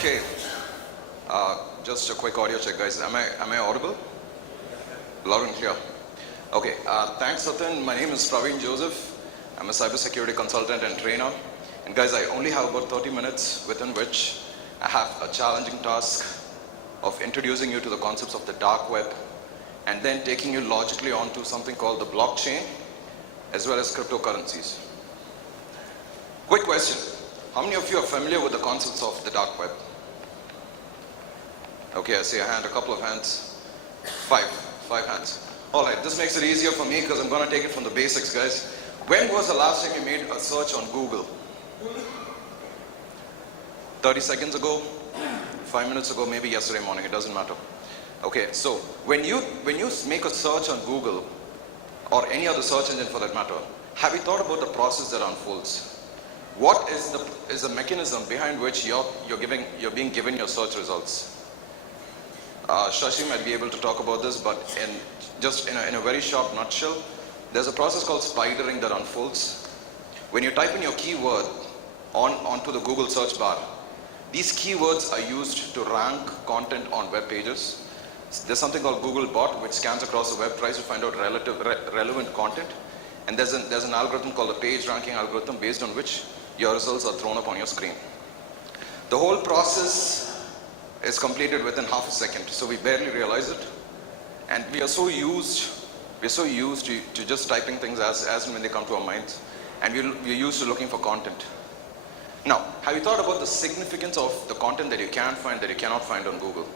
Okay, just a quick audio check, guys. Am I audible? Loud and clear. Okay, thanks, Sathan. My name is Praveen Joseph. I'm a cybersecurity consultant and trainer. And guys, I only have about 30 minutes within which I have a challenging task of introducing you to the concepts of the dark web and then taking you logically onto something called the blockchain as well as cryptocurrencies. Quick question. How many of you are familiar with the concepts of the dark web? Okay, I see a hand, a couple of hands. Five hands. All right, this makes it easier for me because I'm going to take it from the basics, guys. When was the last time you made a search on Google? 30 seconds ago? 5 minutes ago? Maybe yesterday morning, it doesn't matter. Okay, so when you make a search on Google or any other search engine for that matter, have you thought about the process that unfolds? What is the mechanism behind which you're being given your search results? Shashi might be able to talk about this, but in a very short nutshell, there's a process called spidering that unfolds. When you type in your keyword onto the Google search bar, these keywords are used to rank content on web pages. There's something called Google Bot, which scans across the web, tries to find out relevant content. And there's an algorithm called the page ranking algorithm based on which your results are thrown up on your screen. The whole process is completed within half a second, so we barely realize it. And we are so used to just typing things as and when they come to our minds. And we're used to looking for content. Now, have you thought about the significance of the content that you can find that you cannot find on Google?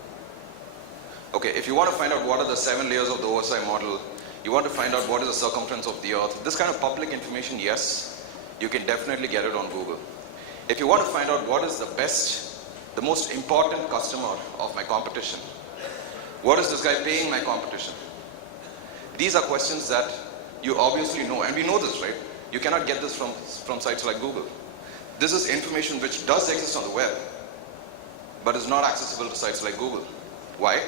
Okay, if you want to find out what are the 7 layers of the OSI model, you want to find out what is the circumference of the earth, this kind of public information, yes, you can definitely get it on Google. If you want to find out what is the most important customer of my competition, what is this guy paying my competition? These are questions that you obviously know, and we know this, right? You cannot get this from sites like Google. This is information which does exist on the web, but is not accessible to sites like Google. Why?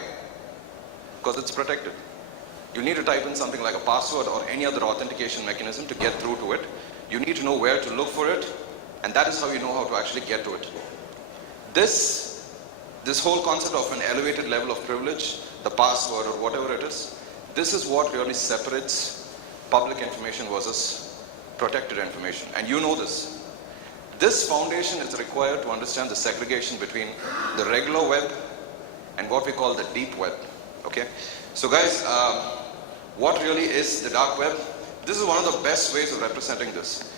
Because it's protected. You need to type in something like a password or any other authentication mechanism to get through to it. You need to know where to look for it, and that is how you know how to actually get to it. This whole concept of an elevated level of privilege, the password or whatever it is, this is what really separates public information versus protected information. And you know this. This foundation is required to understand the segregation between the regular web and what we call the deep web. Okay? So guys, what really is the dark web? This is one of the best ways of representing this.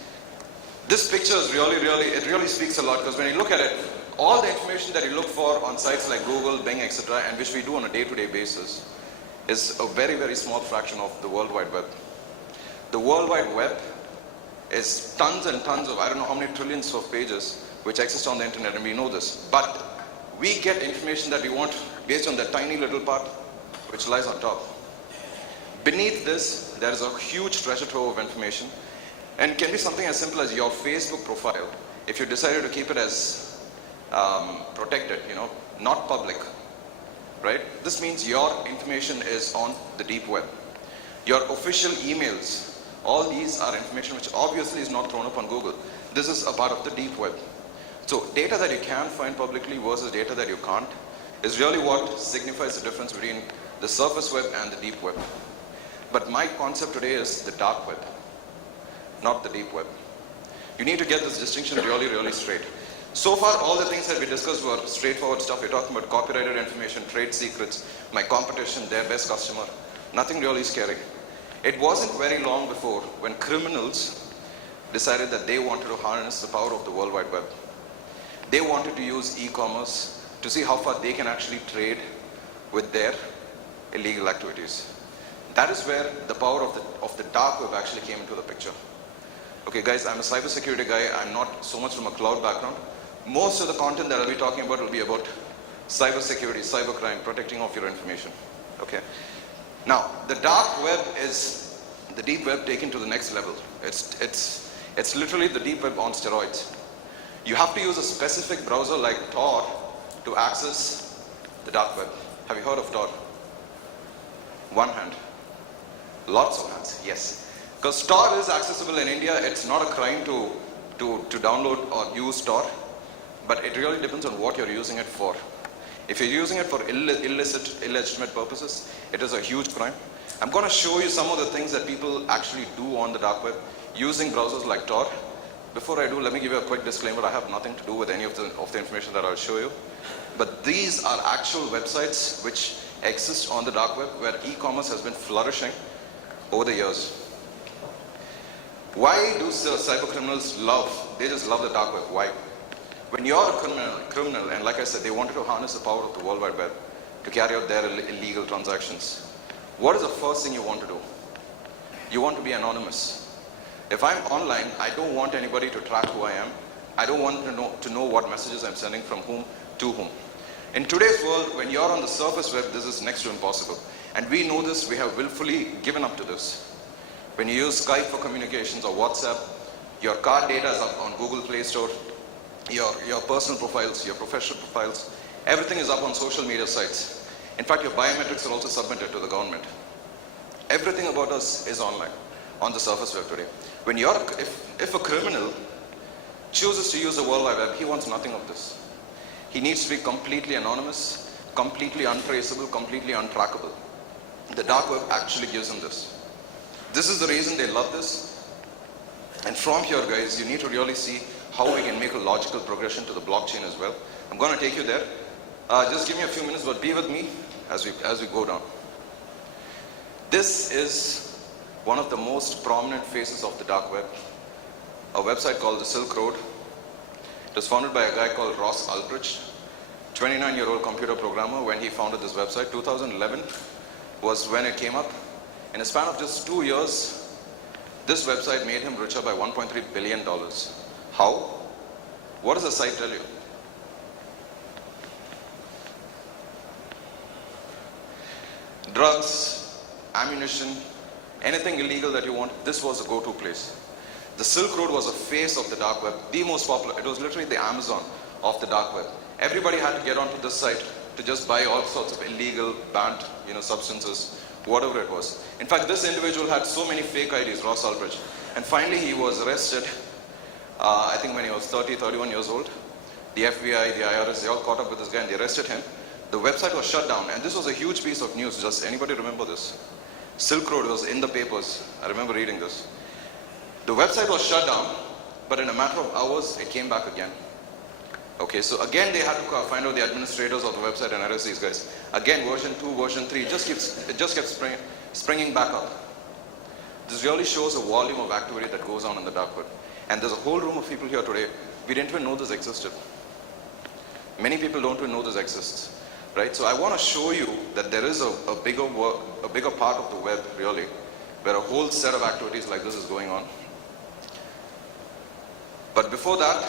This picture is it really speaks a lot, because when you look at it, all the information that you look for on sites like Google, Bing, etc., and which we do on a day-to-day basis, is a very, very small fraction of the World Wide Web. The World Wide Web is tons and tons of, I don't know how many trillions of pages which exist on the internet, and we know this. But we get information that we want based on that tiny little part which lies on top. Beneath this, there is a huge treasure trove of information, and it can be something as simple as your Facebook profile. If you decided to keep it as protected, not public, right? This means your information is on the deep web. Your official emails, all these are information which obviously is not thrown up on Google. This is a part of the deep web. So data that you can find publicly versus data that you can't is really what signifies the difference between the surface web and the deep web. But my concept today is the dark web, not the deep web. You need to get this distinction really straight. So far, all the things that we discussed were straightforward stuff. We're talking about copyrighted information, trade secrets, my competition, their best customer. Nothing really scary. It wasn't very long before when criminals decided that they wanted to harness the power of the World Wide Web. They wanted to use e-commerce to see how far they can actually trade with their illegal activities. That is where the power of the dark web actually came into the picture. Okay guys, I'm a cybersecurity guy. I'm not so much from a cloud background. Most of the content that I'll be talking about will be about cybersecurity, cybercrime, protecting of your information. Okay. Now, the dark web is the deep web taken to the next level. It's literally the deep web on steroids. You have to use a specific browser like Tor to access the dark web. Have you heard of Tor? One hand. Lots of hands, yes. Because Tor is accessible in India. It's not a crime to download or use Tor. but it really depends on what you're using it for. If you're using it for illicit, illegitimate purposes, it is a huge crime. I'm going to show you some of the things that people actually do on the dark web using browsers like Tor. Before I do, let me give you a quick disclaimer. I have nothing to do with any of the information that I'll show you. But these are actual websites which exist on the dark web where e-commerce has been flourishing over the years. Why do cyber criminals love? They just love the dark web. Why? When you're a criminal, and like I said, they wanted to harness the power of the World Wide Web to carry out their illegal transactions. What is the first thing you want to do? You want to be anonymous. If I'm online, I don't want anybody to track who I am. I don't want to know what messages I'm sending from whom to whom. In today's world, when you're on the surface web, this is next to impossible. And we know this, we have willfully given up to this. When you use Skype for communications or WhatsApp, your card data is up on Google Play Store, your personal profiles, your professional profiles, everything is up on social media sites. In fact, your biometrics are also submitted to the government. Everything about us is online, on the surface web today. If a criminal chooses to use the World Wide Web, he wants nothing of this. He needs to be completely anonymous, completely untraceable, completely untrackable. The dark web actually gives him this. This is the reason they love this. And from here, guys, you need to really see how we can make a logical progression to the blockchain as well. I'm going to take you there. Just give me a few minutes, but be with me as we go down. This is one of the most prominent faces of the dark web, a website called the Silk Road. It was founded by a guy called Ross Ulbricht, 29-year-old computer programmer. When he founded this website, 2011 was when it came up. In a span of just 2 years, this website made him richer by $1.3 billion. How? What does the site tell you? Drugs, ammunition, anything illegal that you want, this was the go-to place. The Silk Road was a face of the dark web, the most popular. It was literally the Amazon of the dark web. Everybody had to get onto this site to just buy all sorts of illegal, banned, substances, whatever it was. In fact, this individual had so many fake IDs, Ross Ulbricht, and finally he was arrested, I think when he was 31 years old. The FBI, the IRS, they all caught up with this guy and they arrested him. The website was shut down, and this was a huge piece of news. Does anybody remember this? Silk Road was in the papers. I remember reading this. The website was shut down, but in a matter of hours, it came back again. Okay, so again they had to find out the administrators of the website and arrest these guys. Again, version 2, version 3, it just kept springing back up. This really shows a volume of activity that goes on in the dark web. And there's a whole room of people here today. We didn't even know this existed. Many people don't even know this exists. Right? So I want to show you that there is a bigger part of the web, really, where a whole set of activities like this is going on. But before that,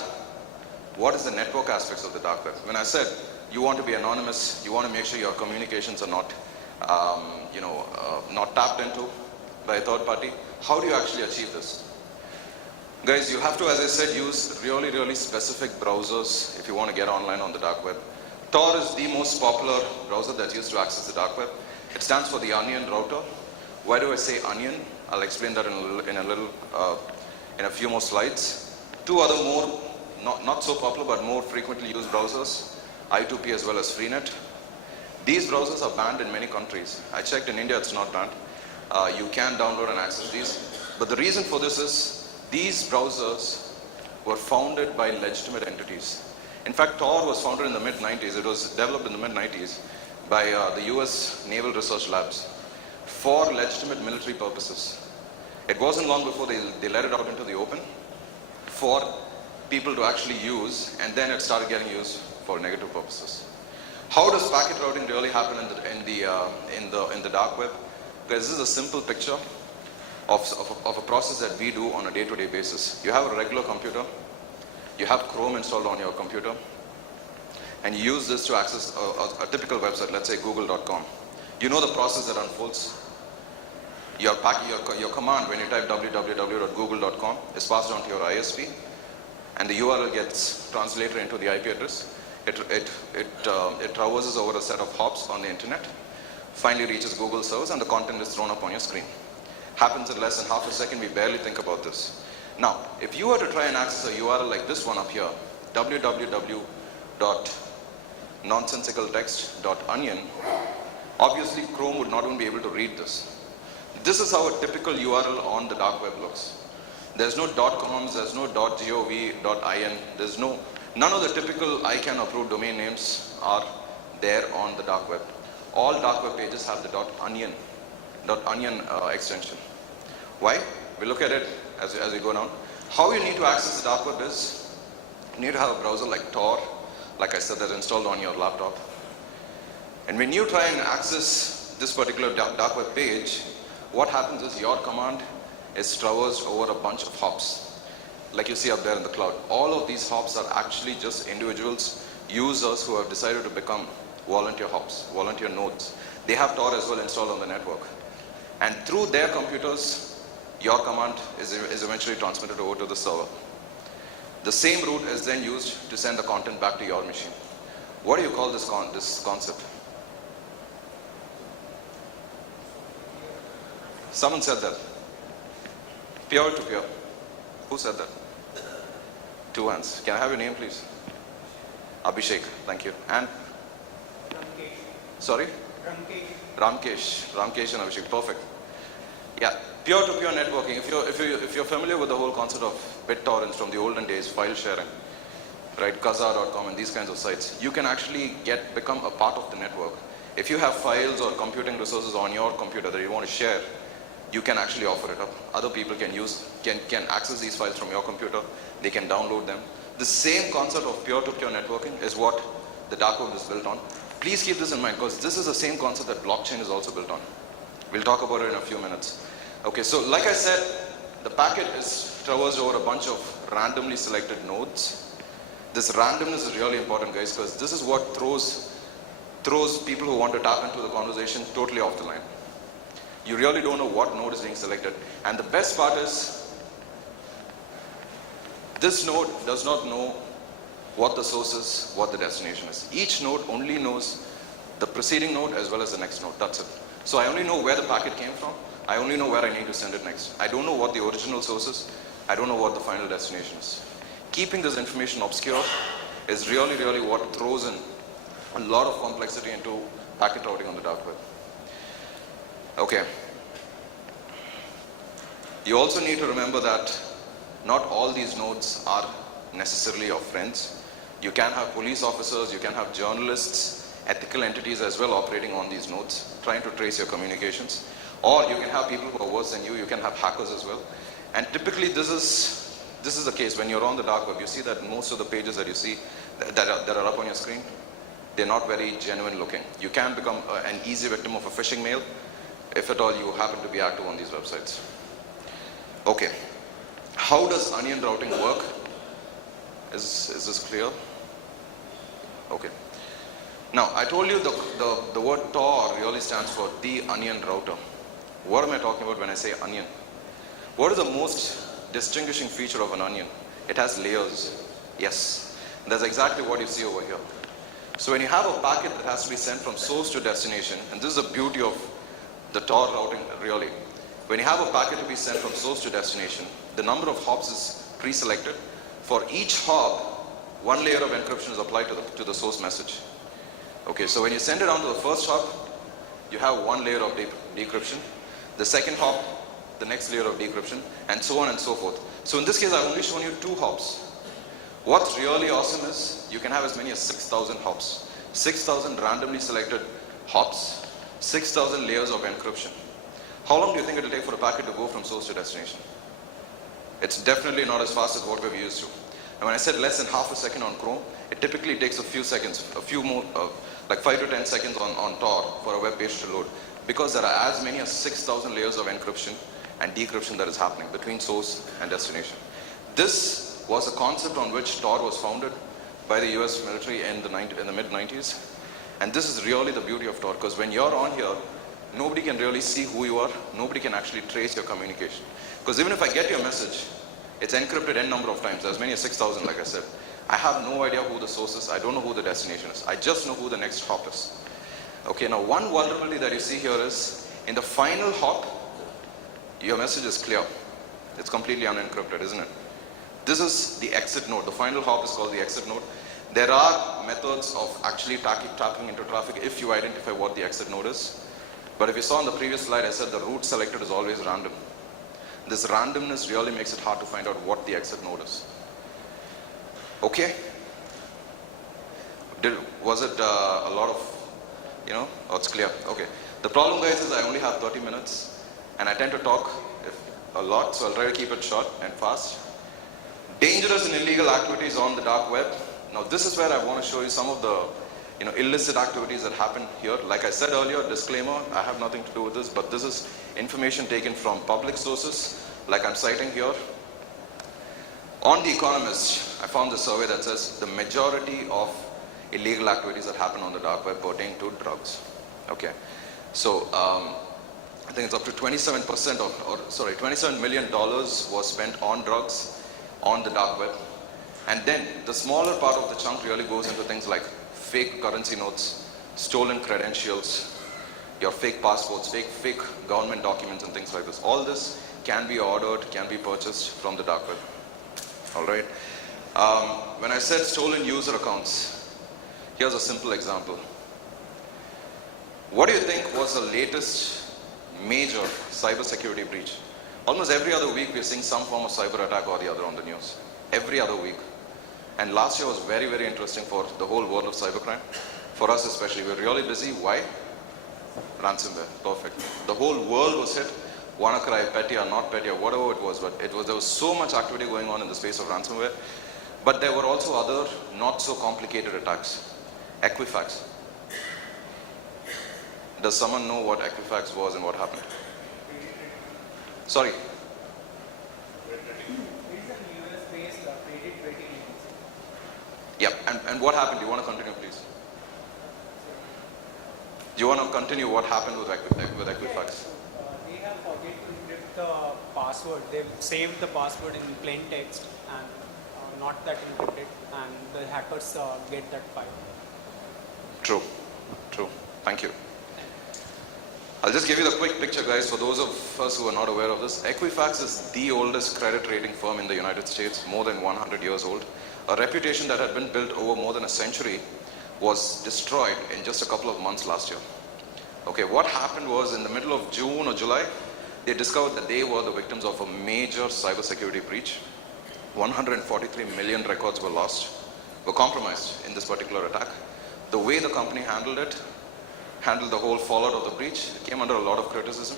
what is the network aspects of the dark web? When I said you want to be anonymous, you want to make sure your communications are not, not tapped into by a third party, how do you actually achieve this? Guys, you have to, as I said, use really, really specific browsers if you want to get online on the dark web. Tor is the most popular browser that's used to access the dark web. It stands for the Onion router. Why do I say Onion? I'll explain that in a few more slides. Two other more, not so popular but more frequently used browsers, I2P as well as Freenet. These browsers are banned in many countries. I checked, in India it's not banned. You can download and access these. But the reason for this is these browsers were founded by legitimate entities. In fact, Tor was founded in the mid-90s. It was developed in the mid-90s by the US Naval Research Labs for legitimate military purposes. It wasn't long before they let it out into the open for people to actually use, and then it started getting used for negative purposes. How does packet routing really happen in the dark web? Because this is a simple picture of a process that we do on a day-to-day basis. You have a regular computer. You have Chrome installed on your computer, and you use this to access a typical website, let's say google.com. You know the process that unfolds. Your command, when you type www.google.com, is passed on to your ISP, and the URL gets translated into the IP address. It traverses over a set of hops on the internet, finally reaches Google servers, and the content is thrown up on your screen. Happens in less than half a second. We barely think about this. Now, if you were to try and access a URL like this one up here, www.nonsensicaltext.onion, obviously Chrome would not even be able to read this. This is how a typical URL on the dark web looks. There's no .coms, there's no .gov, .in, there's none of the typical ICANN approved domain names are there on the dark web. All dark web pages have the .onion extension. Why? We look at it as we go down. How you need to access the dark web is, you need to have a browser like Tor, like I said, that's installed on your laptop. And when you try and access this particular dark web page, what happens is your command is traversed over a bunch of hops, like you see up there in the cloud. All of these hops are actually just individuals, users who have decided to become volunteer hops, volunteer nodes. They have Tor as well installed on the network. And through their computers, your command is eventually transmitted over to the server. The same route is then used to send the content back to your machine. What do you call this concept? Someone said that. Peer-to-peer. Who said that? Two hands. Can I have your name, please? Abhishek. Thank you. And? Ramkesh. Sorry? Ramkesh. Ramkesh and Abhishek. Perfect. Yeah. Peer-to-peer networking. If you're familiar with the whole concept of BitTorrents from the olden days, file sharing, right? Kazaa.com and these kinds of sites, you can actually become a part of the network. If you have files or computing resources on your computer that you want to share, you can actually offer it up. Other people can access these files from your computer. They can download them. The same concept of peer-to-peer networking is what the dark web is built on. Please keep this in mind, because this is the same concept that blockchain is also built on. We'll talk about it in a few minutes. Okay, so like I said, the packet is traversed over a bunch of randomly selected nodes. This randomness is really important, guys, because this is what throws people who want to tap into the conversation totally off the line. You really don't know what node is being selected. And the best part is, this node does not know what the source is, what the destination is. Each node only knows the preceding node as well as the next node. That's it. So I only know where the packet came from. I only know where I need to send it next. I don't know what the original source is. I don't know what the final destination is. Keeping this information obscure is really, really what throws in a lot of complexity into packet routing on the dark web. Okay. You also need to remember that not all these nodes are necessarily your friends. You can have police officers, you can have journalists, ethical entities as well operating on these nodes, trying to trace your communications. Or you can have people who are worse than you can have hackers as well. And typically this is the case when you're on the dark web. You see that most of the pages that you see that are up on your screen, they're not very genuine looking. You can become an easy victim of a phishing mail if at all you happen to be active on these websites. Okay, how does onion routing work? Is this clear? Okay. Now, I told you the word Tor really stands for the onion router. What am I talking about when I say onion? What is the most distinguishing feature of an onion? It has layers. Yes, that's exactly what you see over here. So when you have a packet that has to be sent from source to destination, and this is the beauty of the Tor routing really. When you have a packet to be sent from source to destination, the number of hops is pre-selected. For each hop, one layer of encryption is applied to the source message. Okay, so when you send it on to the first hop, you have one layer of decryption. The second hop, the next layer of decryption, and so on and so forth. So in this case, I've only shown you 2 hops. What's really awesome is you can have as many as 6,000 hops. 6,000 randomly selected hops, 6,000 layers of encryption. How long do you think it will take for a packet to go from source to destination? It's definitely not as fast as what we're used to. And when I said less than half a second on Chrome, it typically takes a few seconds, a few more, like 5 to 10 seconds on Tor for a web page to load. Because there are as many as 6,000 layers of encryption and decryption that is happening between source and destination. This was a concept on which Tor was founded by the US military in the mid-90s. And this is really the beauty of Tor, because when you're on here, nobody can really see who you are. Nobody can actually trace your communication. Because even if I get your message, it's encrypted n number of times, as many as 6,000 like I said. I have no idea who the source is. I don't know who the destination is. I just know who the next hop is. Okay, now one vulnerability that you see here is, in the final hop, your message is clear. It's completely unencrypted, isn't it? This is the exit node. The final hop is called the exit node. There are methods of actually tapping into traffic if you identify what the exit node is. But if you saw on the previous slide, I said the route selected is always random. This randomness really makes it hard to find out what the exit node is. Okay? Was it a lot of, oh, it's clear. Okay. The problem, guys, is I only have 30 minutes and I tend to talk a lot, so I'll try to keep it short and fast. Dangerous and illegal activities on the dark web. Now, this is where I want to show you some of the illicit activities that happen here. Like I said earlier, disclaimer, I have nothing to do with this, but this is information taken from public sources, like I'm citing here. On The Economist, I found this survey that says the majority of illegal activities that happen on the dark web pertain to drugs. Okay, so I think it's up to 27% $27 million was spent on drugs on the dark web. And then the smaller part of the chunk really goes into things like fake currency notes, stolen credentials, your fake passports, fake government documents and things like this. All this can be ordered, can be purchased from the dark web. All right. When I said stolen user accounts, here's a simple example. What do you think was the latest major cybersecurity breach? Almost every other week we're seeing some form of cyber attack or the other on the news. Every other week. And last year was very, very interesting for the whole world of cybercrime. For us especially, we're really busy. Why? Ransomware. Perfect. The whole world was hit. WannaCry, Petya, not Petya, whatever it was, but there was so much activity going on in the space of ransomware. But there were also other not so complicated attacks. Equifax. Does someone know what Equifax was and what happened? Sorry. Yep, and what happened? Do you want to continue, please? Do you want to continue what happened with Equifax? They have forget to encrypt the password. They've saved the password in plain text and not that encrypted, and the hackers get that file. True. Thank you. I'll just give you the quick picture, guys, for those of us who are not aware of this. Equifax is the oldest credit rating firm in the United States, more than 100 years old. A reputation that had been built over more than a century was destroyed in just a couple of months last year. Okay, what happened was in the middle of June or July, they discovered that they were the victims of a major cybersecurity breach. 143 million records were lost, were compromised in this particular attack. The way the company handled the whole fallout of the breach, it came under a lot of criticism.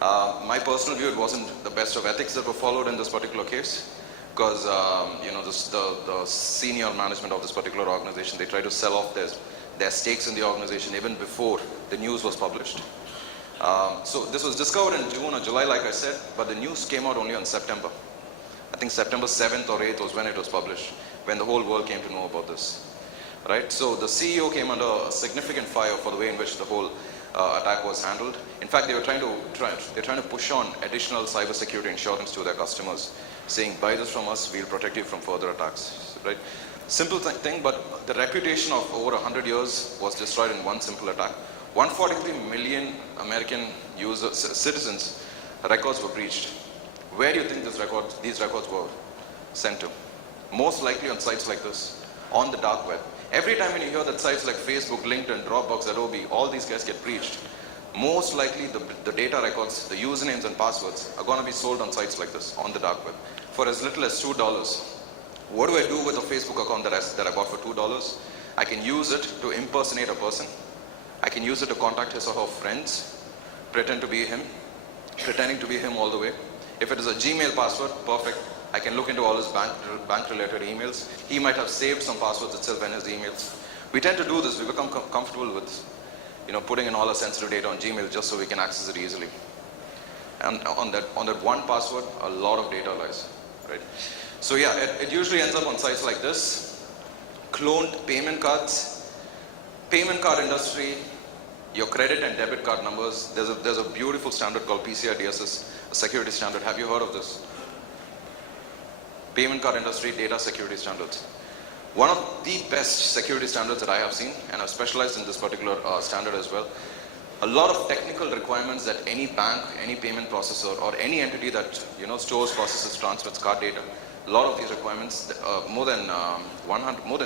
My personal view, it wasn't the best of ethics that were followed in this particular case, because the senior management of this particular organization, they tried to sell off their stakes in the organization even before the news was published. So this was discovered in June or July, like I said, but the news came out only on September. I think September 7th or 8th was when it was published, when the whole world came to know about this. Right? So the CEO came under a significant fire for the way in which the whole attack was handled. In fact, they're trying to push on additional cybersecurity insurance to their customers, saying, buy this from us, we'll protect you from further attacks. Right? Simple thing, but the reputation of over 100 years was destroyed in one simple attack. 143 million American citizens' records were breached. Where do you think these records were sent to? Most likely on sites like this, on the dark web. Every time when you hear that sites like Facebook, LinkedIn, Dropbox, Adobe, all these guys get breached, most likely the data records, the usernames and passwords are going to be sold on sites like this, on the dark web, for as little as $2. What do I do with a Facebook account that I bought for $2? I can use it to impersonate a person. I can use it to contact his or her friends, pretending to be him all the way. If it is a Gmail password, perfect. I can look into all his bank-related emails. He might have saved some passwords itself in his emails. We tend to do this. We become comfortable with, putting in all our sensitive data on Gmail just so we can access it easily. And on that one password, a lot of data lies, right? So yeah, it usually ends up on sites like this. Cloned payment cards, payment card industry, your credit and debit card numbers. There's a beautiful standard called PCI DSS, a security standard. Have you heard of this? Payment card industry data security standards. One of the best security standards that I have seen, and I've specialized in this particular standard as well. A lot of technical requirements that any bank, any payment processor, or any entity that stores, processes, transmits card data a lot of these requirements, more than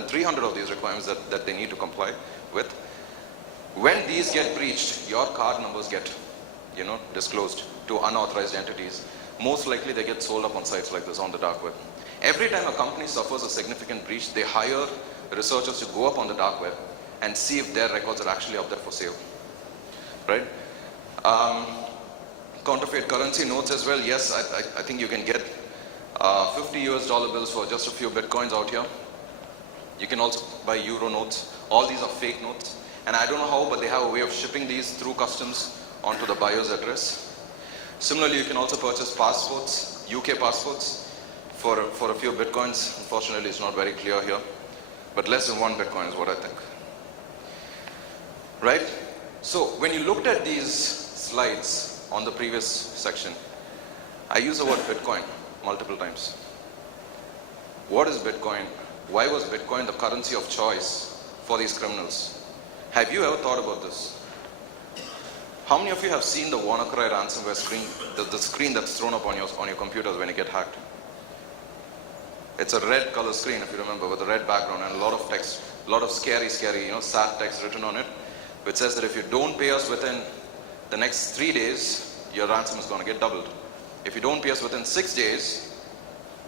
300 of these requirements that they need to comply with. When these get breached, your card numbers get, disclosed to unauthorized entities. Most likely they get sold up on sites like this on the dark web. Every time a company suffers a significant breach, they hire researchers to go up on the dark web and see if their records are actually up there for sale, right? Counterfeit currency notes as well. Yes, I think you can get $50 bills for just a few bitcoins out here. You can also buy euro notes. All these are fake notes. And I don't know how, but they have a way of shipping these through customs onto the buyer's address. Similarly, you can also purchase passports, UK passports, for a few bitcoins. Unfortunately, it's not very clear here, but less than 1 bitcoin is what I think. Right? So when you looked at these slides on the previous section, I used the word Bitcoin multiple times. What is Bitcoin? Why was Bitcoin the currency of choice for these criminals? Have you ever thought about this? How many of you have seen the WannaCry ransomware screen, the screen that's thrown up on your computers when you get hacked? It's a red color screen, if you remember, with a red background and a lot of text, a lot of scary, sad text written on it, which says that if you don't pay us within the next 3 days, your ransom is going to get doubled. If you don't pay us within 6 days,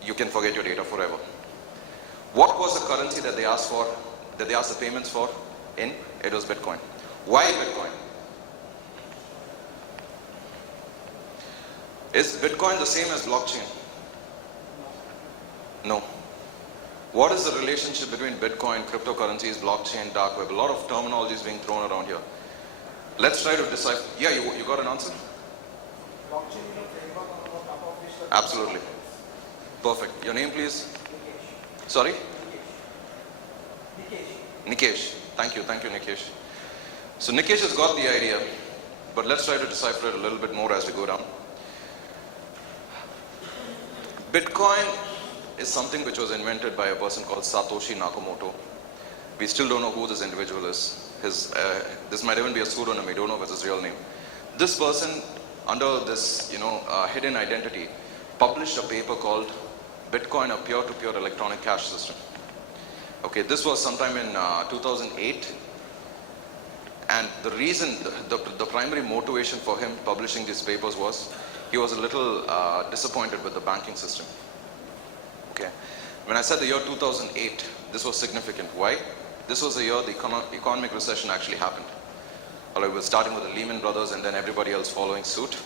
you can forget your data forever. What was the currency that they asked for, that they asked the payments for? It was Bitcoin. Why Bitcoin? Is Bitcoin the same as blockchain? No. What is the relationship between Bitcoin, cryptocurrencies, blockchain, dark web? A lot of terminology is being thrown around here. Let's try to decipher. Yeah, you got an answer? Blockchain is a framework on top of which the Absolutely. Perfect. Your name, please? Sorry? Nikesh. Thank you, Nikesh. So Nikesh has got the idea, but let's try to decipher it a little bit more as we go down. Bitcoin is something which was invented by a person called Satoshi Nakamoto. We still don't know who this individual is. This might even be a pseudonym. We don't know if it's his real name. This person, under this hidden identity, published a paper called Bitcoin, a peer-to-peer electronic cash system. Okay, this was sometime in 2008, and the reason, the primary motivation for him publishing these papers was he was a little disappointed with the banking system. Okay, when I said the year 2008, this was significant. Why? This was the year the economic recession actually happened. Alright, we're starting with the Lehman Brothers and then everybody else following suit.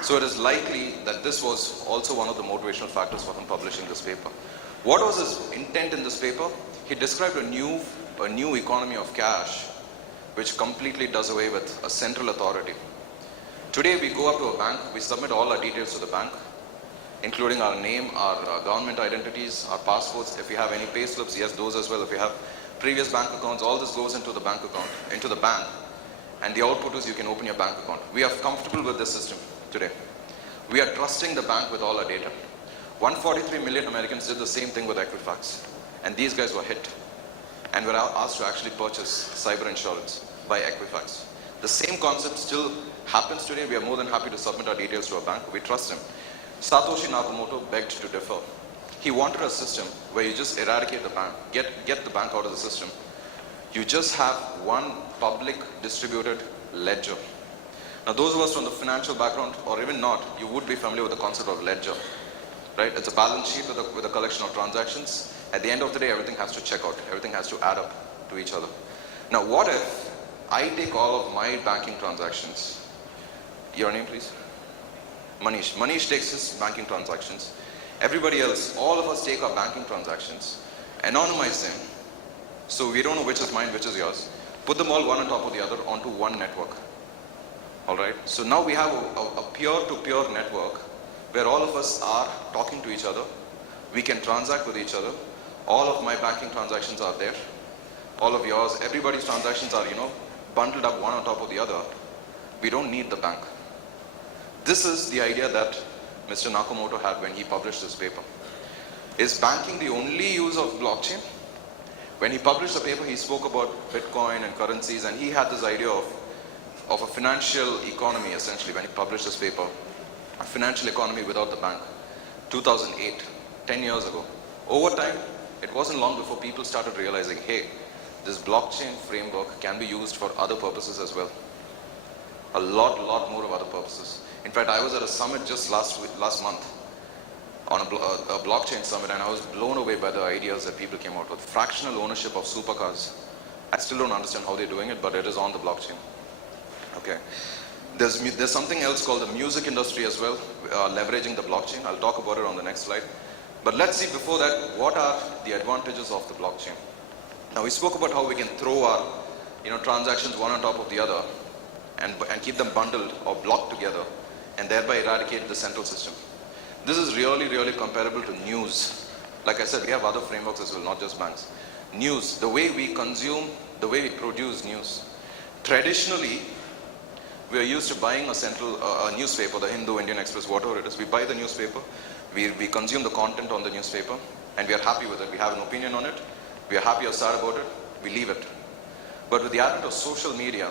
So it is likely that this was also one of the motivational factors for him publishing this paper. What was his intent in this paper? He described a new economy of cash which completely does away with a central authority. Today we go up to a bank, we submit all our details to the bank, including our name, our government identities, our passports. If you have any pay slips, yes, those as well. If you have previous bank accounts, all this goes into the bank account, into the bank, and the output is you can open your bank account. We are comfortable with this system today. We are trusting the bank with all our data. 143 million Americans did the same thing with Equifax, and these guys were hit and were asked to actually purchase cyber insurance by Equifax. The same concept still happens today. We are more than happy to submit our details to a bank. We trust him. Satoshi Nakamoto begged to differ. He wanted a system where you just eradicate the bank, get the bank out of the system. You just have one public distributed ledger. Now those of us from the financial background, or even not, you would be familiar with the concept of ledger. Right? It's a balance sheet with a collection of transactions. At the end of the day, everything has to check out. Everything has to add up to each other. Now what if I take all of my banking transactions? Your name, please? Manish. Manish takes his banking transactions. Everybody else, all of us take our banking transactions, anonymize them, so we don't know which is mine, which is yours. Put them all one on top of the other onto one network. Alright? So now we have a peer-to-peer network where all of us are talking to each other. We can transact with each other. All of my banking transactions are there. All of yours, everybody's transactions are, bundled up one on top of the other. We don't need the bank. This is the idea that Mr. Nakamoto had when he published this paper. Is banking the only use of blockchain? When he published the paper, he spoke about Bitcoin and currencies, and he had this idea of a financial economy, essentially, when he published this paper. A financial economy without the bank. 2008. 10 years ago. Over time, it wasn't long before people started realizing, hey, this blockchain framework can be used for other purposes as well. A lot more of other purposes. In fact, I was at a summit just last month on a blockchain summit, and I was blown away by the ideas that people came out with. Fractional ownership of supercars. I still don't understand how they're doing it, but it is on the blockchain. Okay. There's something else called the music industry as well, leveraging the blockchain. I'll talk about it on the next slide. But let's see before that, what are the advantages of the blockchain? Now we spoke about how we can throw our transactions one on top of the other and keep them bundled or blocked together and thereby eradicate the central system. This is really comparable to news. Like I said, we have other frameworks as well, not just banks. News, the way we consume, the way we produce news. Traditionally, we are used to buying a newspaper, the Hindu, Indian Express, whatever it is. We buy the newspaper, we consume the content on the newspaper, and we are happy with it. We have an opinion on it, we are happy or sad about it, we leave it. But with the advent of social media,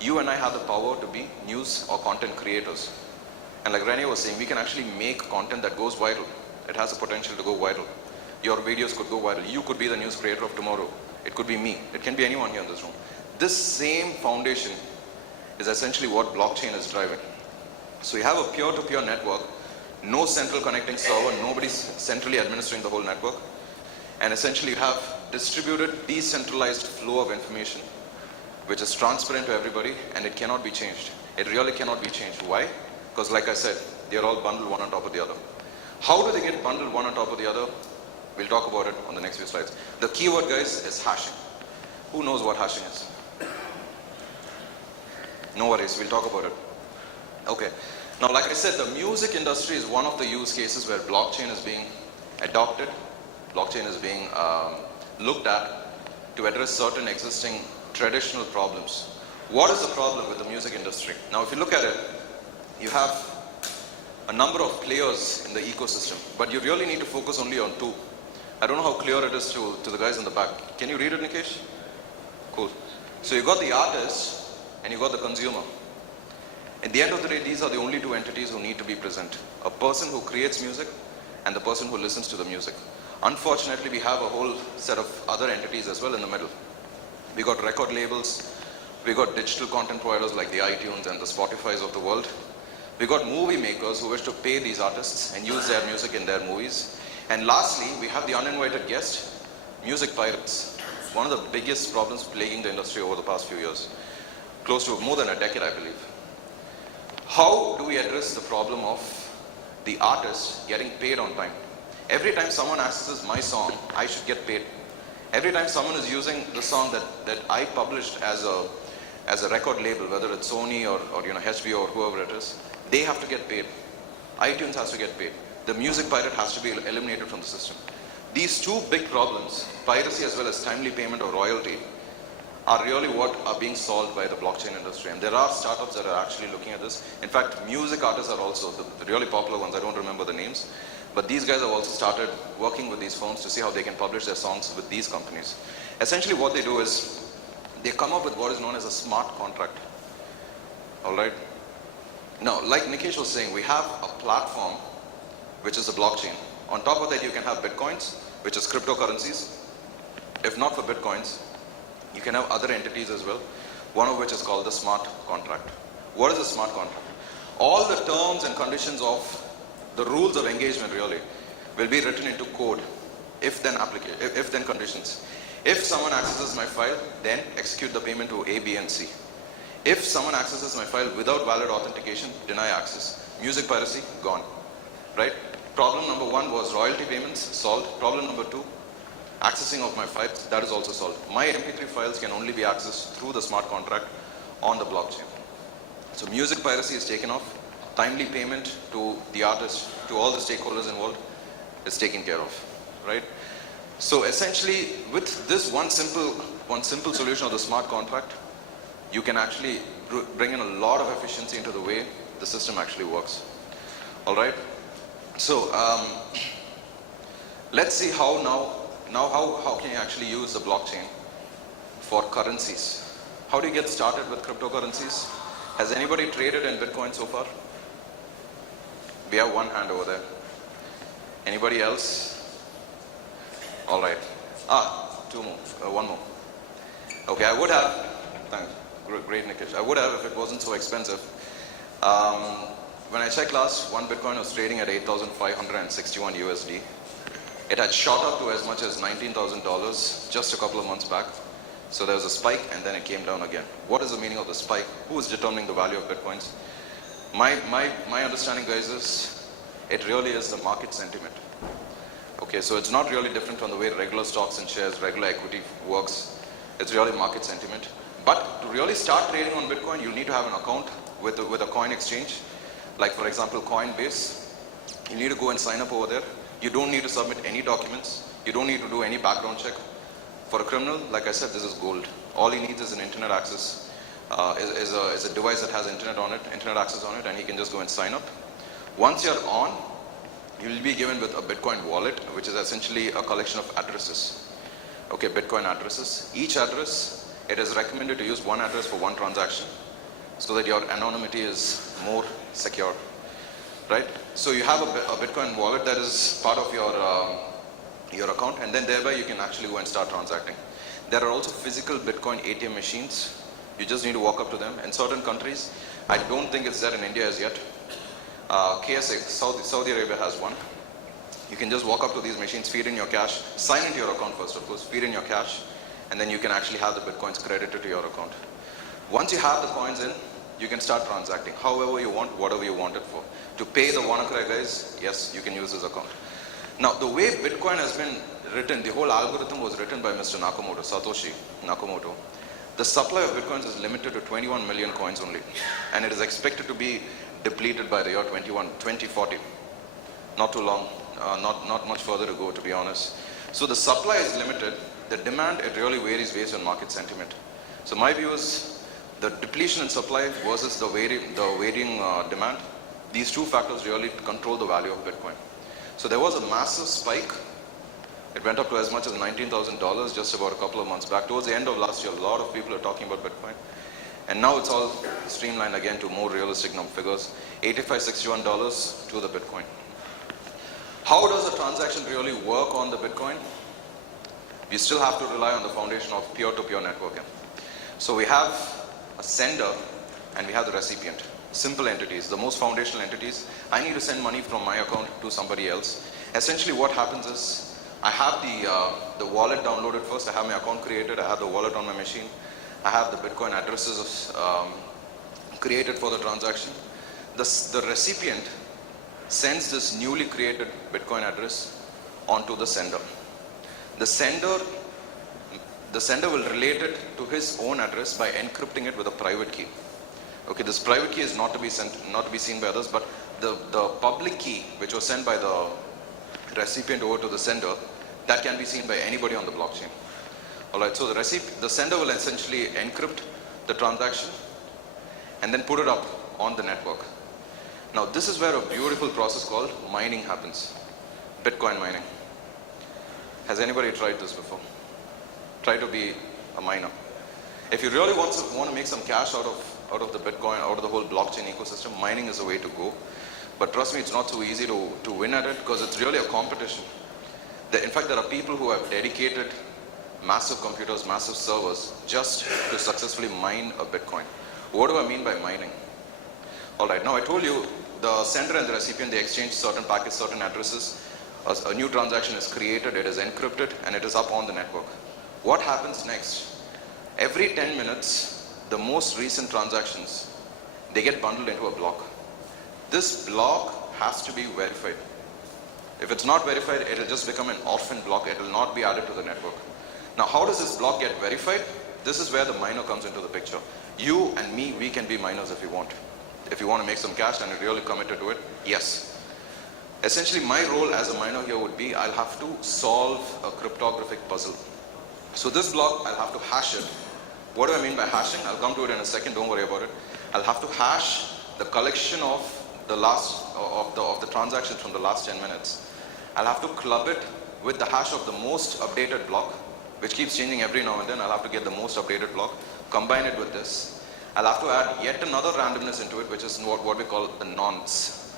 you and I have the power to be news or content creators. And like Rene was saying, we can actually make content that goes viral. It has the potential to go viral. Your videos could go viral. You could be the news creator of tomorrow. It could be me. It can be anyone here in this room. This same foundation is essentially what blockchain is driving. So you have a peer-to-peer network, no central connecting server, nobody's centrally administering the whole network. And essentially you have distributed, decentralized flow of information, which is transparent to everybody, and it cannot be changed. It really cannot be changed. Why? Because like I said, they are all bundled one on top of the other. How do they get bundled one on top of the other? We'll talk about it on the next few slides. The keyword, guys, is hashing. Who knows what hashing is? No worries, we'll talk about it. Okay. Now, like I said, the music industry is one of the use cases where blockchain is being adopted. Blockchain is being looked at to address certain existing traditional problems. What is the problem with the music industry? Now, if you look at it, you have a number of players in the ecosystem, but you really need to focus only on two. I don't know how clear it is to the guys in the back. Can you read it, Nikesh? Cool. So you got the artist and you got the consumer. At the end of the day, these are the only two entities who need to be present. A person who creates music and the person who listens to the music. Unfortunately, we have a whole set of other entities as well in the middle. We got record labels, we got digital content providers like the iTunes and the Spotifys of the world. We got movie makers who wish to pay these artists and use their music in their movies. And lastly, we have the uninvited guest, music pirates. One of the biggest problems plaguing the industry over the past few years. Close to more than a decade, I believe. How do we address the problem of the artist getting paid on time? Every time someone accesses my song, I should get paid. Every time someone is using the song that I published as a record label, whether it's Sony or HBO or whoever it is, they have to get paid. iTunes has to get paid. The music pirate has to be eliminated from the system. These two big problems, piracy as well as timely payment of royalty, are really what are being solved by the blockchain industry. And there are startups that are actually looking at this. In fact, music artists are also the really popular ones. I don't remember the names. But these guys have also started working with these firms to see how they can publish their songs with these companies. Essentially what they do is they come up with what is known as a smart contract. All right? Now, like Nikesh was saying, we have a platform, which is a blockchain. On top of that, you can have bitcoins, which is cryptocurrencies. If not for bitcoins, you can have other entities as well, one of which is called the smart contract. What is a smart contract? All the terms and conditions of the rules of engagement really will be written into code, if-then conditions. If someone accesses my file, then execute the payment to A, B, and C. If someone accesses my file without valid authentication, deny access. Music piracy, gone. Right? Problem number one was royalty payments, solved. Problem number two, accessing of my files, that is also solved. My MP3 files can only be accessed through the smart contract on the blockchain. So music piracy is taken off. Timely payment to the artist, to all the stakeholders involved, is taken care of. Right? So essentially, with this one simple solution of the smart contract, you can actually bring in a lot of efficiency into the way the system actually works. All right. So let's see how how can you actually use the blockchain for currencies? How do you get started with cryptocurrencies? Has anybody traded in Bitcoin so far? We have one hand over there. Anybody else? All right. Two more. One more. Okay, I would have. Thanks. Great, Nikesh. I would have if it wasn't so expensive. When I checked last, one Bitcoin was trading at 8,561 USD. It had shot up to as much as $19,000 just a couple of months back. So there was a spike and then it came down again. What is the meaning of the spike? Who is determining the value of Bitcoins? My understanding, guys, is it really is the market sentiment. Okay, so it's not really different from the way regular stocks and shares, regular equity works. It's really market sentiment. But to really start trading on Bitcoin, you need to have an account with a coin exchange. Like for example, Coinbase. You need to go and sign up over there. You don't need to submit any documents. You don't need to do any background check. For a criminal, like I said, this is gold. All he needs is an internet access, is a device that has internet access on it, and he can just go and sign up. Once you're on, you'll be given with a Bitcoin wallet, which is essentially a collection of addresses. Okay, Bitcoin addresses. Each address, it is recommended to use one address for one transaction, so that your anonymity is more secure, right? So you have a Bitcoin wallet that is part of your account, and then thereby you can actually go and start transacting. There are also physical Bitcoin ATM machines. You just need to walk up to them. In certain countries, I don't think it's there in India as yet. KSA, Saudi Arabia has one. You can just walk up to these machines, feed in your cash, sign into your account first of course, feed in your cash, and then you can actually have the Bitcoins credited to your account. Once you have the coins in, you can start transacting however you want, whatever you want it for. To pay the WannaCry guys, yes, you can use this account. Now, the way Bitcoin has been written, the whole algorithm was written by Mr. Nakamoto, Satoshi Nakamoto. The supply of Bitcoins is limited to 21 million coins only, and it is expected to be depleted by the year 2040. Not too long, not much further to go, to be honest. So the supply is limited. The demand, it really varies based on market sentiment. So my view is the depletion in supply versus the varying demand. These two factors really control the value of Bitcoin. So there was a massive spike. It went up to as much as $19,000 just about a couple of months back. Towards the end of last year, a lot of people are talking about Bitcoin. And now it's all streamlined again to more realistic figures. $85.61 to the Bitcoin. How does a transaction really work on the Bitcoin? We still have to rely on the foundation of peer-to-peer networking. So we have a sender and we have the recipient. Simple entities, the most foundational entities. I need to send money from my account to somebody else. Essentially what happens is, I have the wallet downloaded first, I have my account created, I have the wallet on my machine, I have the Bitcoin addresses created for the transaction. The recipient sends this newly created Bitcoin address onto the sender. The sender will relate it to his own address by encrypting it with a private key. Okay, this private key is not to be seen by others, but the public key, which was sent by the recipient over to the sender, that can be seen by anybody on the blockchain. All right, so the sender will essentially encrypt the transaction and then put it up on the network. Now, this is where a beautiful process called mining happens. Bitcoin mining. Has anybody tried this before? Try to be a miner. If you really want to make some cash out of the Bitcoin, out of the whole blockchain ecosystem, mining is the way to go. But trust me, it's not so easy to win at it because it's really a competition. In fact, there are people who have dedicated massive computers, massive servers, just to successfully mine a Bitcoin. What do I mean by mining? All right, now I told you the sender and the recipient, they exchange certain packets, certain addresses. A new transaction is created, it is encrypted, and it is up on the network. What happens next? Every 10 minutes, the most recent transactions, they get bundled into a block. This block has to be verified. If it's not verified, it will just become an orphan block. It will not be added to the network. Now, how does this block get verified? This is where the miner comes into the picture. You and me, we can be miners if we want. If you want to make some cash and you're really committed to it, yes. Essentially, my role as a miner here would be, I'll have to solve a cryptographic puzzle. So this block, I'll have to hash it. What do I mean by hashing? I'll come to it in a second, don't worry about it. I'll have to hash the collection of the transactions from the last 10 minutes. I'll have to club it with the hash of the most updated block, which keeps changing every now and then. I'll have to get the most updated block, combine it with this. I'll have to add yet another randomness into it, which is what we call the nonce.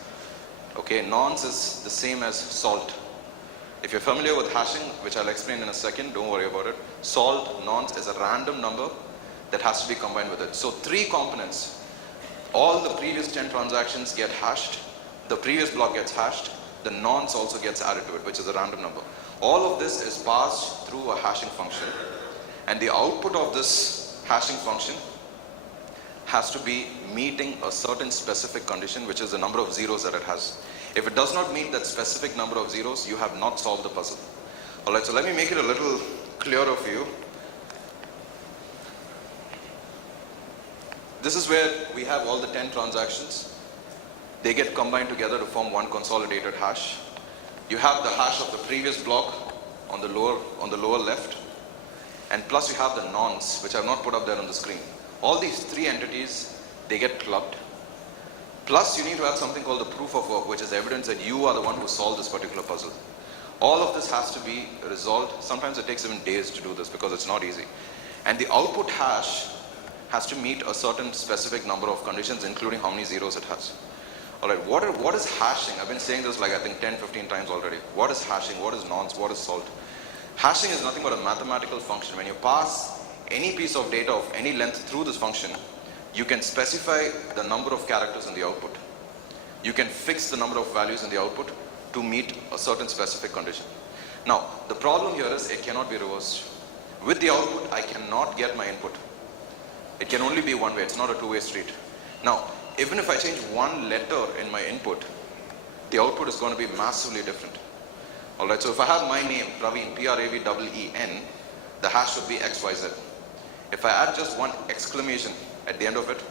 Okay, nonce is the same as salt. If you're familiar with hashing, which I'll explain in a second, don't worry about it. Salt, nonce is a random number that has to be combined with it. So 3 components. All the previous 10 transactions get hashed, the previous block gets hashed, the nonce also gets added to it, which is a random number. All of this is passed through a hashing function, and the output of this hashing function has to be meeting a certain specific condition, which is the number of zeros that it has. If it does not meet that specific number of zeros, you have not solved the puzzle. Alright, so let me make it a little clearer for you. This is where we have all the 10 transactions. They get combined together to form one consolidated hash. You have the hash of the previous block on the lower left, and plus you have the nonce, which I have not put up there on the screen. All these 3 entities, they get clubbed. Plus you need to have something called the proof of work, which is evidence that you are the one who solved this particular puzzle. All of this has to be resolved. Sometimes it takes even days to do this because it's not easy. And the output hash has to meet a certain specific number of conditions, including how many zeros it has. Alright, what is hashing? I've been saying this like I think 10, 15 times already. What is hashing? What is nonce? What is salt? Hashing is nothing but a mathematical function. When you pass any piece of data of any length through this function, you can specify the number of characters in the output. You can fix the number of values in the output to meet a certain specific condition. Now, the problem here is it cannot be reversed. With the output, I cannot get my input. It can only be one way. It's not a two-way street. Now, even if I change one letter in my input, the output is going to be massively different. Alright, so if I have my name, Praveen, Praveen, the hash would be XYZ. If I add just one exclamation at the end of it,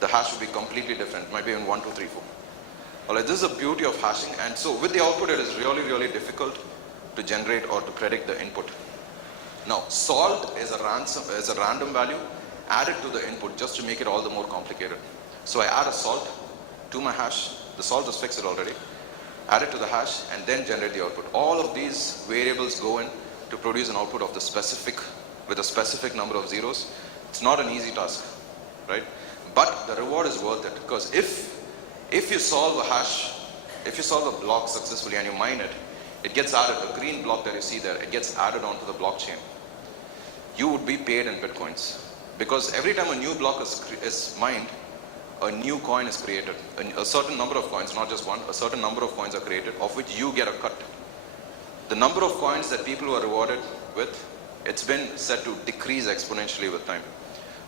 the hash would be completely different. It might be in 1, 2, 3, 4. Alright, this is the beauty of hashing, and so with the output it is really, really difficult to generate or to predict the input. Now, salt is a random value added to the input just to make it all the more complicated. So I add a salt to my hash, the salt is fixed already, add it to the hash and then generate the output. All of these variables go in to produce an output of with a specific number of zeros. It's not an easy task, right? But the reward is worth it, because if you solve a hash, if you solve a block successfully and you mine it, it gets added, the green block that you see there, it gets added onto the blockchain. You would be paid in bitcoins, because every time a new block is mined, a new coin is created. A certain number of coins, not just one, a certain number of coins are created, of which you get a cut. The number of coins that people were rewarded with, it's been said to decrease exponentially with time.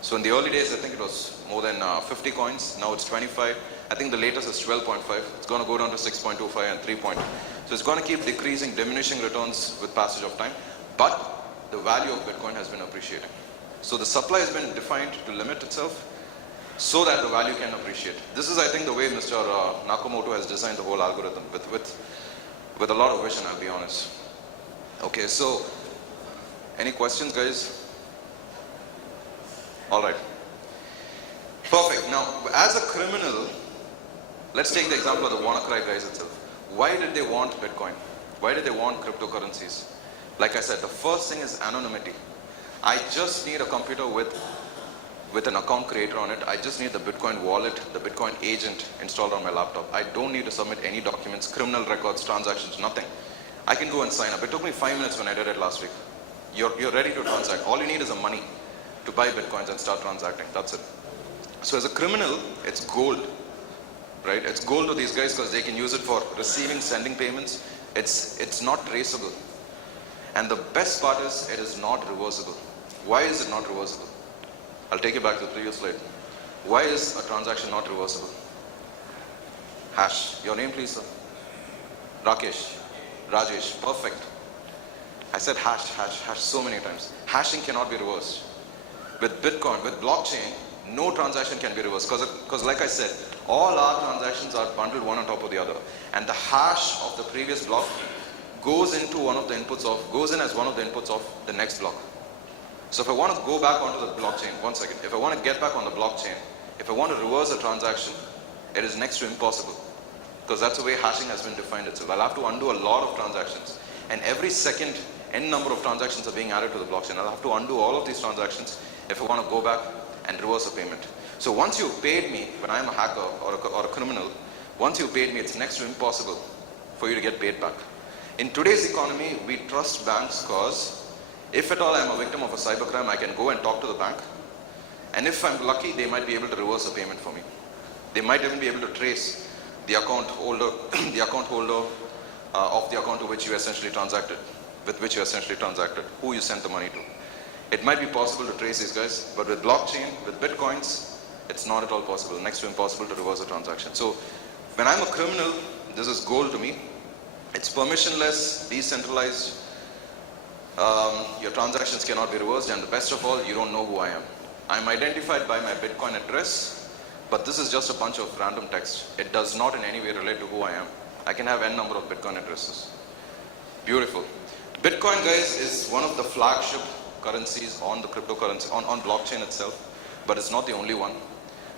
So in the early days, I think it was more than 50 coins. Now it's 25. I think the latest is 12.5. It's going to go down to 6.25 and 3. So it's going to keep decreasing, diminishing returns with passage of time. But the value of Bitcoin has been appreciating. So the supply has been defined to limit itself so that the value can appreciate. This is, I think, the way Mr. Nakamoto has designed the whole algorithm with a lot of vision, I'll be honest. Okay, so any questions, guys? All right. Perfect. Now, as a criminal, let's take the example of the WannaCry guys itself. Why did they want Bitcoin? Why did they want cryptocurrencies? Like I said, the first thing is anonymity. I just need a computer with an account creator on it. I just need the Bitcoin wallet, the Bitcoin agent installed on my laptop. I don't need to submit any documents, criminal records, transactions, nothing. I can go and sign up. It took me 5 minutes when I did it last week. You're ready to transact. All you need is the money to buy Bitcoins and start transacting. That's it. So as a criminal, it's gold, right? It's gold to these guys because they can use it for receiving, sending payments. It's not traceable. And the best part is it is not reversible. Why is it not reversible? I'll take you back to the previous slide. Why is a transaction not reversible? Hash. Your name, please, sir. Rakesh. Rajesh. Perfect. I said hash so many times. Hashing cannot be reversed. With Bitcoin, with blockchain, no transaction can be reversed because like I said, all our transactions are bundled one on top of the other. And the hash of the previous block goes in as one of the inputs of the next block. So if I want to go back onto the blockchain, one second, if I want to get back on the blockchain, if I want to reverse a transaction, it is next to impossible, because that's the way hashing has been defined itself. I'll have to undo a lot of transactions, and every second, n number of transactions are being added to the blockchain. I'll have to undo all of these transactions if I want to go back and reverse a payment. So once you've paid me, when I'm a hacker or a criminal, Once you paid me, it's next to impossible for you to get paid back. In today's economy, we trust banks because if at all I'm a victim of a cybercrime, I can go and talk to the bank. And if I'm lucky, they might be able to reverse a payment for me. They might even be able to trace the account holder, the account holder of the account to which you essentially transacted, with which you essentially transacted, who you sent the money to. It might be possible to trace these guys, but with blockchain, with bitcoins, it's not at all possible, next to impossible to reverse a transaction. So when I'm a criminal, this is gold to me. It's permissionless, decentralized, your transactions cannot be reversed, and the best of all, you don't know who I am. I'm identified by my Bitcoin address, but this is just a bunch of random text. It does not in any way relate to who I am. I can have n number of Bitcoin addresses. Beautiful. Bitcoin, guys, is one of the flagship currencies on the cryptocurrency, on blockchain itself, but it's not the only one.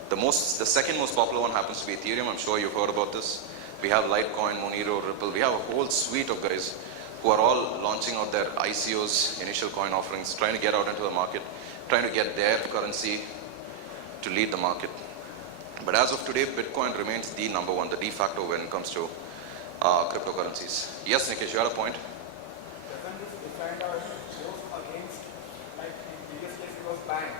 The second most popular one happens to be Ethereum. I'm sure you've heard about this. We have Litecoin, Monero, Ripple. We have a whole suite of guys who are all launching out their ICOs, initial coin offerings, trying to get out into the market, trying to get their currency to lead the market. But as of today, Bitcoin remains the number one, the de facto when it comes to cryptocurrencies. Yes, Nikesh, you had a point? Doesn't this defend or goes against, like in previous case it was bank.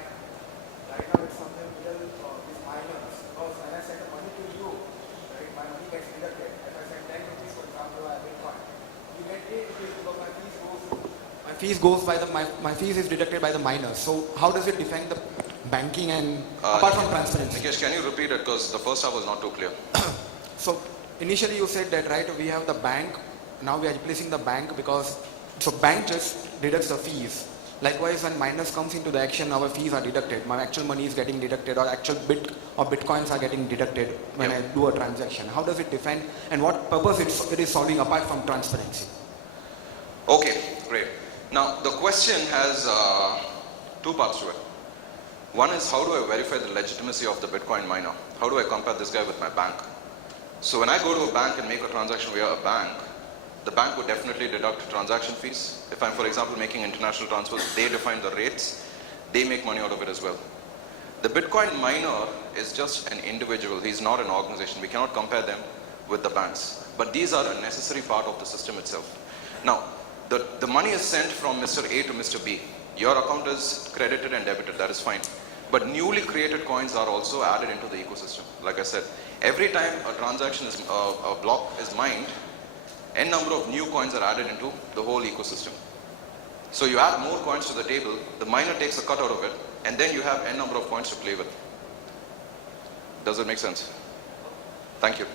Right now it's something middle with minors. Because when I send the money to you, right, my money gets deducted. If I send 10 rupees, for example, I Bitcoin, you get 8 rupees because my fees is deducted by the minors. So how does it defend the banking and apart from transparency? Nikesh, can you repeat it because the first half was not too clear. So initially you said that, right, we have the bank, now we are replacing the bank because, so bank just deducts the fees. Likewise, when miners comes into the action, our fees are deducted. My actual money is getting deducted, or actual bitcoins are getting deducted when I do a transaction. How does it defend and what purpose it is solving apart from transparency? Okay, great. Now, the question has two parts to it. One is, how do I verify the legitimacy of the Bitcoin miner? How do I compare this guy with my bank? So when I go to a bank and make a transaction via a bank, the bank would definitely deduct transaction fees. If I'm, for example, making international transfers, they define the rates. They make money out of it as well. The Bitcoin miner is just an individual. He's not an organization. We cannot compare them with the banks. But these are a necessary part of the system itself. Now, the money is sent from Mr. A to Mr. B. Your account is credited and debited. That is fine. But newly created coins are also added into the ecosystem. Like I said, every time a transaction is, a block is mined, n number of new coins are added into the whole ecosystem. So you add more coins to the table, the miner takes a cut out of it, and then you have n number of coins to play with. Does it make sense? Thank you.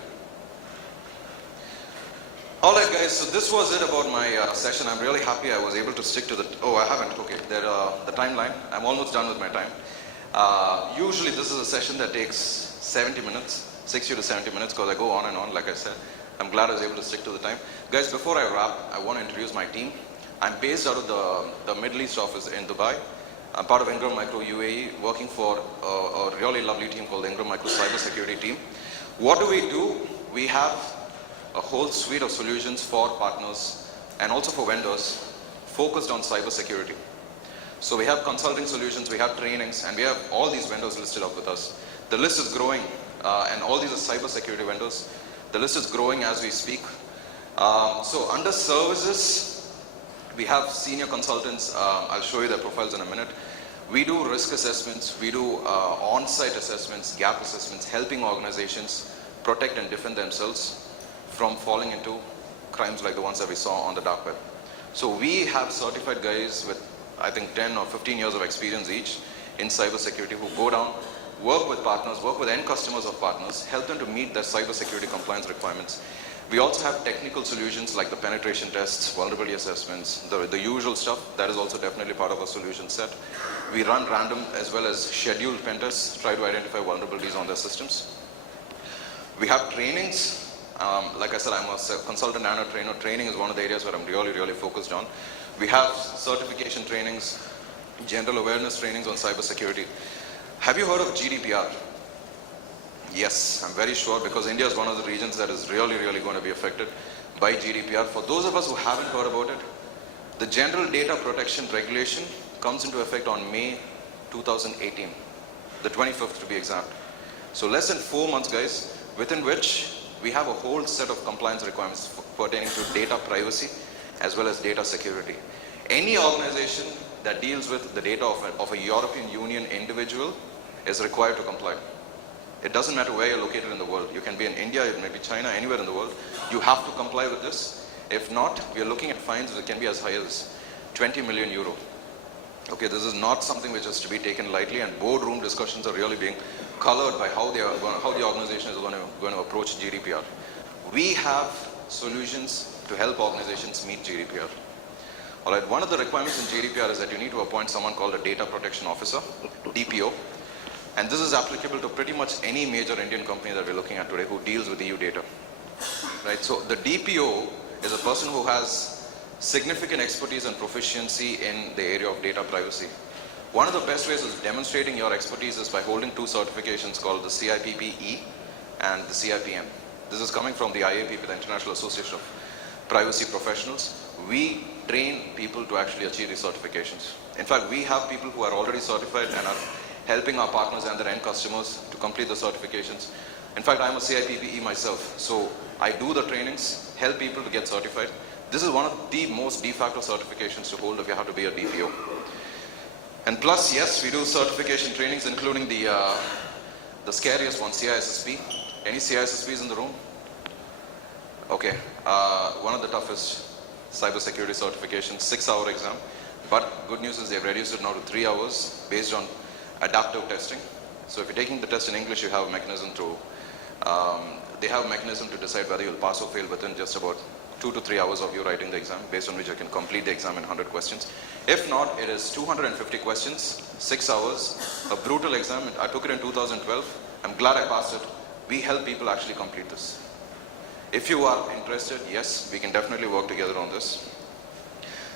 Alright guys, so this was it about my session. I'm really happy I was able to stick to the, I haven't, okay, the timeline. I'm almost done with my time. Usually this is a session that takes 70 minutes, 60 to 70 minutes, because I go on and on, like I said. I'm glad I was able to stick to the time. Guys, before I wrap, I want to introduce my team. I'm based out of the Middle East office in Dubai. I'm part of Ingram Micro UAE, working for a really lovely team called Ingram Micro Cybersecurity team. What do? We have a whole suite of solutions for partners and also for vendors focused on cybersecurity. So we have consulting solutions, we have trainings, and we have all these vendors listed up with us. The list is growing, and all these are cybersecurity vendors. The list is growing as we speak. So under services, we have senior consultants. I'll show you their profiles in a minute. We do risk assessments, we do on-site assessments, gap assessments, helping organizations protect and defend themselves from falling into crimes like the ones that we saw on the dark web. So we have certified guys with, I think, 10 or 15 years of experience each in cybersecurity who go down, work with partners, work with end customers of partners, help them to meet their cybersecurity compliance requirements. We also have technical solutions like the penetration tests, vulnerability assessments, the usual stuff. That is also definitely part of our solution set. We run random as well as scheduled pen tests, try to identify vulnerabilities on their systems. We have trainings. Like I said, I'm a consultant and a trainer. Training is one of the areas where I'm really focused on. We have certification trainings, general awareness trainings on cybersecurity. Have you heard of GDPR? Yes, I'm very sure, because India is one of the regions that is really going to be affected by GDPR. For those of us who haven't heard about it, the General Data Protection Regulation comes into effect on May 2018, the 25th to be exact. So less than 4 months, guys, within which we have a whole set of compliance requirements pertaining to data privacy as well as data security. Any organization that deals with the data of a European Union individual is required to comply. It doesn't matter where you're located in the world. You can be in India, it may be China, anywhere in the world. You have to comply with this. If not, we are looking at fines that can be as high as 20 million euro. Okay, this is not something which is to be taken lightly, and boardroom discussions are really being colored by how the organization is going to approach GDPR. We have solutions to help organizations meet GDPR. All right, one of the requirements in GDPR is that you need to appoint someone called a Data Protection Officer, DPO, and this is applicable to pretty much any major Indian company that we're looking at today who deals with EU data. Right, so the DPO is a person who has significant expertise and proficiency in the area of data privacy. One of the best ways of demonstrating your expertise is by holding two certifications called the CIPP-E and the CIPM. This is coming from the IAPP, the International Association of Privacy Professionals. We train people to actually achieve these certifications. In fact, we have people who are already certified and are helping our partners and their end customers to complete the certifications. In fact, I'm a CIPP-E myself, so I do the trainings, help people to get certified. This is one of the most de facto certifications to hold if you have to be a DPO. And plus, yes, we do certification trainings, including the scariest one, CISSP. Any CISSPs in the room? Okay, one of the toughest cybersecurity certifications, 6-hour exam. But good news is they've reduced it now to 3 hours based on adaptive testing. So if you're taking the test in English, you have a mechanism to, they have a mechanism to decide whether you'll pass or fail within just about 2 to 3 hours of you writing the exam, based on which you can complete the exam in 100 questions. If not, it is 250 questions, 6 hours, a brutal exam. I took it in 2012. I'm glad I passed it. We help people actually complete this. If you are interested, yes, we can definitely work together on this.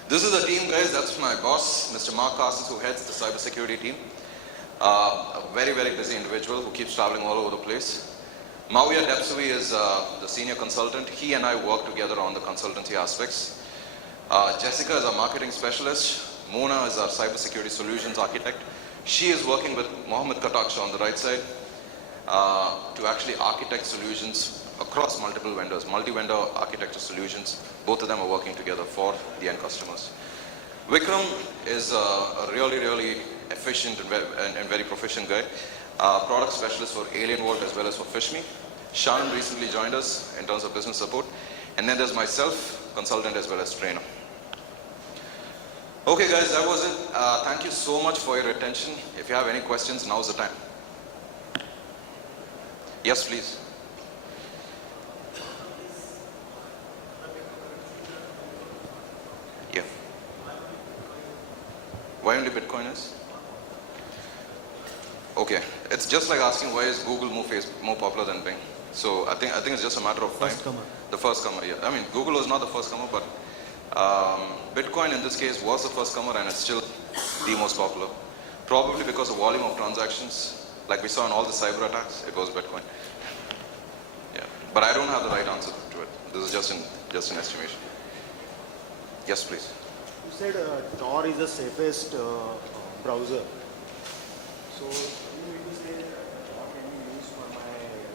This is the team, guys. That's my boss, Mr. Mark Carstens, who heads the cybersecurity team. A very, very busy individual who keeps traveling all over the place. Mauya Depsui is the senior consultant. He and I work together on the consultancy aspects. Jessica is our marketing specialist. Mona is our cybersecurity solutions architect. She is working with Mohammed Kataksha on the right side to actually architect solutions across multiple vendors, multi-vendor architecture solutions. Both of them are working together for the end customers. Vikram is a really, really efficient and very proficient guy. Product specialist for Alien Vault as well as for FishMe. Shannon recently joined us in terms of business support. And then there's myself, consultant as well as trainer. Okay guys, that was it. Thank you so much for your attention. If you have any questions, now's the time. Yes, please. Yeah. Why only Bitcoin is? Okay, it's just like asking why is Google more popular than Bing. So I think it's just a matter of time. First comer. The first comer, yeah. I mean, Google was not the first comer, but Bitcoin in this case was the first comer, and it's still the most popular. Probably because of volume of transactions, like we saw in all the cyber attacks, it was Bitcoin. Yeah, but I don't have the right answer to it. This is just an estimation. Yes, please. You said Tor is the safest browser. So you mean to say Tor can be used for my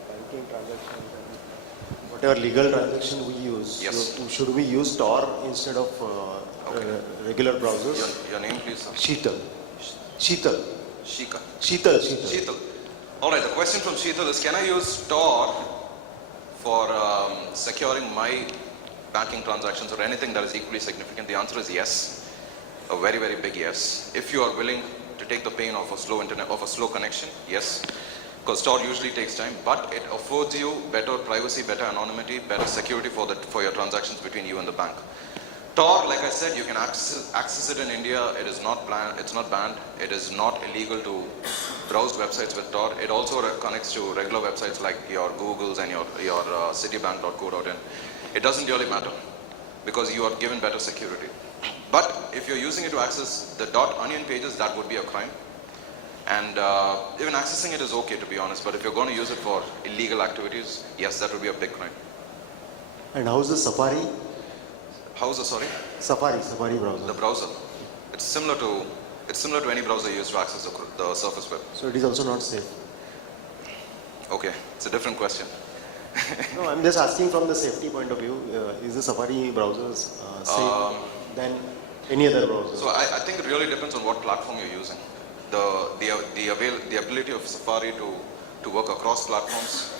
banking transactions and whatever legal transaction we use? Yes. So should we use Tor instead of regular browsers? Your name, please, sir. Sheetal. Sheetal. Shika. Sheetal. Sheetal. All right, the question from Sheetal is, can I use Tor for securing my banking transactions or anything that is equally significant? The answer is yes. A very, very big yes. If you are willing to take the pain of a slow internet, of a slow connection, yes. Because Tor usually takes time, but it affords you better privacy, better anonymity, better security for your transactions between you and the bank. Tor, like I said, you can access it in India. It is not banned. It's not banned. It is not illegal to browse websites with Tor. It also connects to regular websites like your Googles and your citibank.co.in. It doesn't really matter because you are given better security. But if you're using it to access the .onion pages, that would be a crime. And even accessing it is okay, to be honest. But if you're going to use it for illegal activities, yes, that would be a big crime. And how's the Safari? How's the, sorry? Safari browser. The browser. It's similar to any browser used to access the surface web. So it is also not safe. Okay, it's a different question. No, I'm just asking from the safety point of view. Is the Safari browsers safe than any other browser? So I think it really depends on what platform you're using. The ability of Safari to work across platforms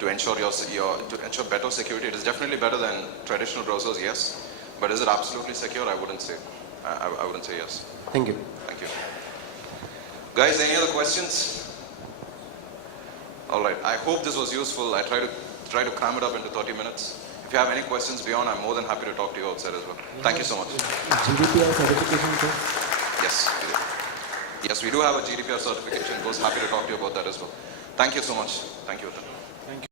to ensure to ensure better security. It is definitely better than traditional browsers, yes. But is it absolutely secure? I wouldn't say. I wouldn't say yes. Thank you. Thank you. Guys, any other questions? All right. I hope this was useful. I try to cram it up into 30 minutes. If you have any questions beyond, I'm more than happy to talk to you outside as well. Thank you so much. GDPR certification, sir? Yes, we do. Yes, we do have a GDPR certification. I was happy to talk to you about that as well. Thank you so much. Thank you, Utan.